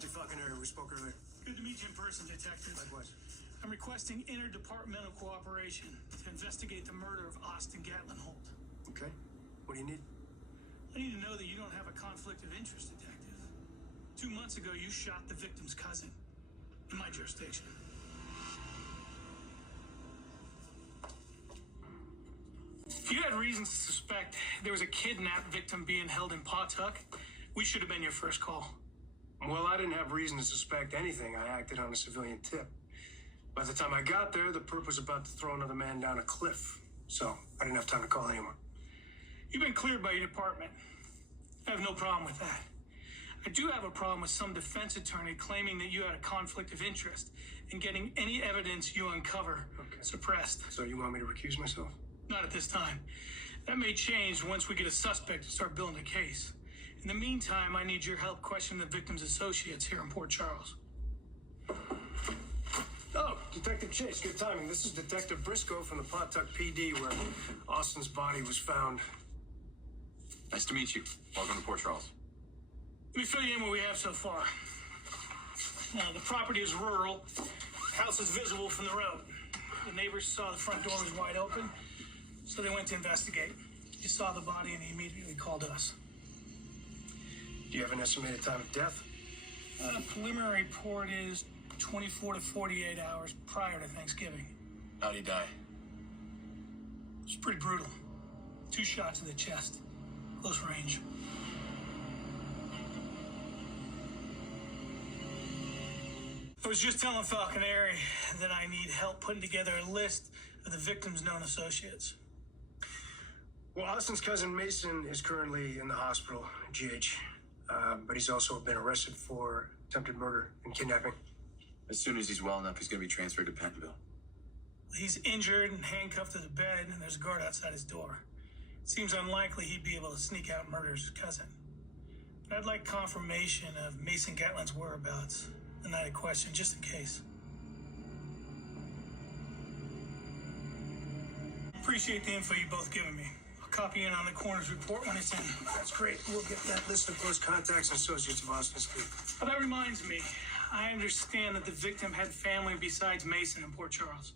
Dante Falconeri. We spoke earlier. Good to meet you in person, Detective. Likewise. I'm requesting interdepartmental cooperation to investigate the murder of Austin Gatlin Holt. Okay. What do you need? I need to know that you don't have a conflict of interest, Detective. 2 months ago, you shot the victim's cousin in my jurisdiction. If you had reasons to suspect there was a kidnapped victim being held in Pawtuck, we should have been your first call. Well, I didn't have reason to suspect anything. I acted on a civilian tip. By the time I got there, the perp was about to throw another man down a cliff. So I didn't have time to call anyone. You've been cleared by your department. I have no problem with that. I do have a problem with some defense attorney claiming that you had a conflict of interest in getting any evidence you uncover suppressed. So you want me to recuse myself? Not at this time. That may change once we get a suspect and start building a case. In the meantime, I need your help questioning the victim's associates here in Port Charles. Oh, Detective Chase, good timing. This is Detective Briscoe from the Pawtuck PD, where Austin's body was found. Nice to meet you. Welcome to Port Charles. Let me fill you in what we have so far. The property is rural. The house is visible from the road. The neighbors saw the front door was wide open, so they went to investigate. He saw the body and he immediately called us. Do you have an estimated time of death? Preliminary report is 24 to 48 hours prior to Thanksgiving. How'd he die? It's pretty brutal. 2 shots to the chest. Close range. I was just telling Falconeri that I need help putting together a list of the victim's known associates. Well, Austin's cousin Mason is currently in the hospital, GH. But he's also been arrested for attempted murder and kidnapping. As soon as he's well enough, he's going to be transferred to Pentonville. He's injured and handcuffed to the bed, and there's a guard outside his door. It seems unlikely he'd be able to sneak out and murder his cousin. But I'd like confirmation of Mason Gatlin's whereabouts the night in question, just in case. Appreciate the info you both given me. I'll copy in on the coroner's report when it's in. That's great. We'll get that list of close contacts and associates of Austin's too. Oh, that reminds me. I understand that the victim had family besides Mason in Port Charles.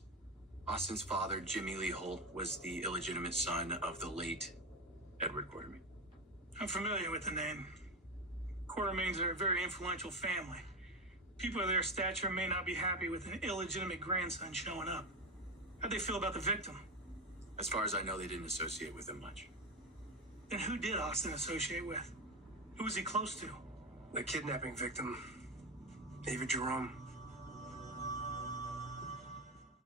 Austin's father, Jimmy Lee Holt, was the illegitimate son of the late Edward Quartermain. I'm familiar with the name. Quartermains are a very influential family. People of their stature may not be happy with an illegitimate grandson showing up. How'd they feel about the victim? As far as I know, they didn't associate with him much. Then who did Austin associate with? Who was he close to? The kidnapping victim, David Jerome.